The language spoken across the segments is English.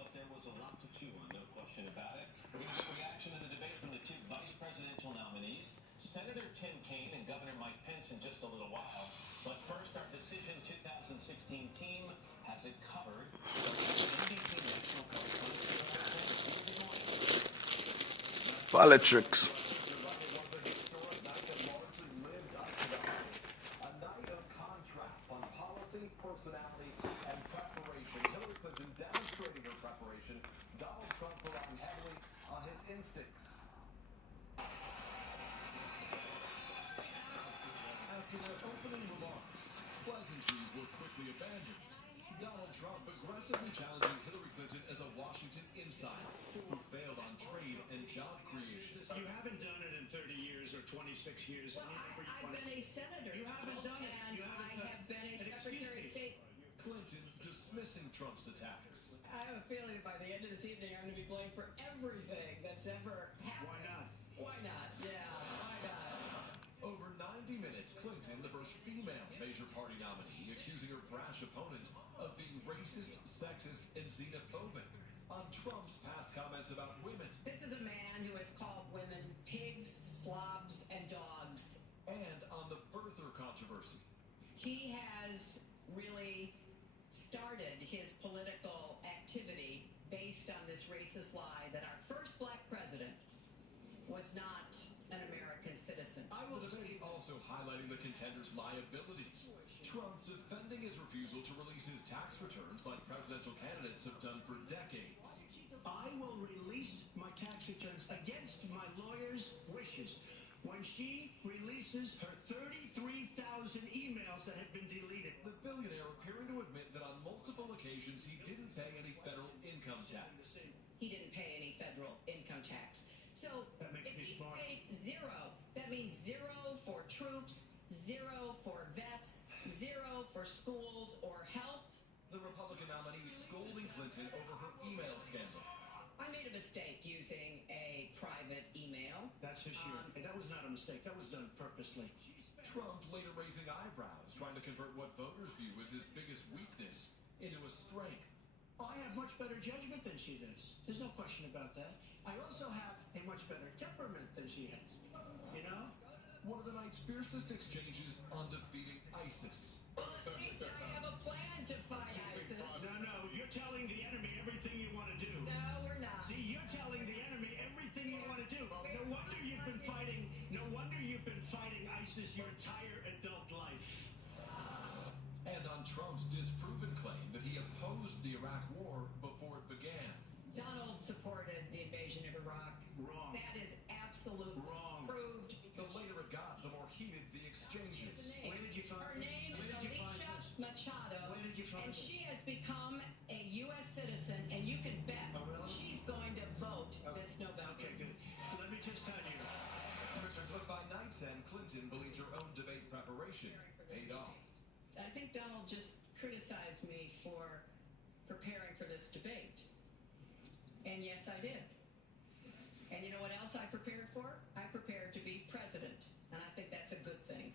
but there was a lot to chew on, no question about it. We're going to get reaction to the debate from the two vice presidential nominees, Senator Tim Kaine and Governor Mike Pence, in just a little while. But first, our Decision 2016 team has it covered. NBC national correspondent Politics. Personality and preparation. Hillary Clinton demonstrating her preparation. Donald Trump relying heavily on his instincts. After their opening remarks, pleasantries were quickly abandoned. Donald Trump aggressively challenging Hillary Clinton as a Washington insider who failed on trade and job creation. You haven't done it in 30 years or 26 years. Well, I've been a senator. You haven't done it. And I have been a Secretary of State. Clinton dismissing Trump's attacks. I have a feeling that by the end of this evening, I'm going to be blamed for everything that's ever happened. Why not? Why not? Yeah, why not? Over 90 minutes, Clinton, the first female major party nominee, accusing her brash opponent of being racist, sexist, and xenophobic. On Trump's past comments about women. This is a man who has called women pigs, slobs, and dogs. And on the birther controversy. He has really started his political activity based on this racist lie that our first black president was not an American citizen. The debate also highlighting the contenders' liabilities. Trump defending his refusal to release his tax returns like presidential candidates have done for decades. I will release my tax returns against my lawyer's wishes when she releases her 33,000 emails that have been deleted. The billionaire appearing to admit that on multiple occasions he didn't pay any federal income tax. He didn't pay any federal income tax. So That makes if me he's smart. paid zero, that means zero for troops, zero for vets, zero for schools or health. The Republican nominee scolding Clinton over her email scandal. I made a mistake using a private email. That's for sure. And that was not a mistake. That was done purposely. Trump later raising eyebrows, trying to convert what voters view as his biggest weakness into a strength. I have much better judgment than she does. There's no question about that. I also have a much better temperament than she has. You know? One of the night's fiercest exchanges on defeating ISIS. Well, at least I have a plan to fight ISIS. No, you're telling the enemy everything you want to do. No, we're not. See, you're telling the enemy everything you want to do. No wonder you've been fighting. No wonder you've been fighting ISIS your entire adult life. And on Trump's disproven claim that he opposed the Iraq War before it began. Donald supported the invasion of Iraq. Wrong. That is absolutely Wrong. proved. The later it got, the more heated the exchanges. Where did you find Her name Where is did you find Alicia this? Machado, Where did you find and this? she has become a U.S. citizen, and you can bet Oh, really? she's going to vote Oh, this November. Okay, good. Let me just tell you. But by night's end, Clinton believes her own debate preparation paid off. I think Donald just criticized me for preparing for this debate. And yes, I did. And you know what else I prepared for? I prepared to be president. And I think that's a good thing.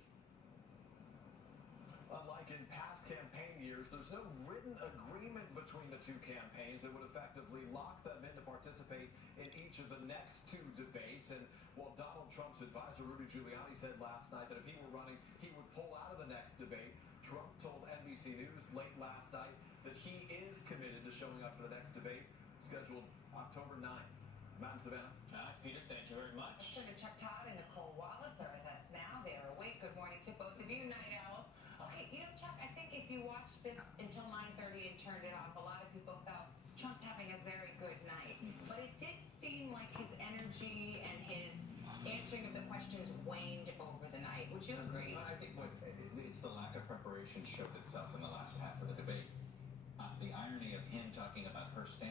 Unlike in past campaign years, there's no written agreement between the two campaigns that would effectively lock them in to participate in each of the next two debates. And while Donald Trump's advisor, Rudy Giuliani, said last night that if he were running, he would pull out of the next debate, Trump told NBC News late last night that he is committed to showing up for the next debate, scheduled October 9th. Matt and Savannah. Peter, thank you very much. Let's turn to Chuck Todd and Nicole Wallace. They're with us now. They're awake. Good morning to both of you, night owls. Okay, Chuck, I think if you watched this until 9:30 and turned it off, a lot of people felt Trump's having a very good night. But it did seem like his energy and his answering of the questions waned over the night. Would you agree? I think it's the lack of preparation showed itself in the last half of the debate. The irony of him talking about her stand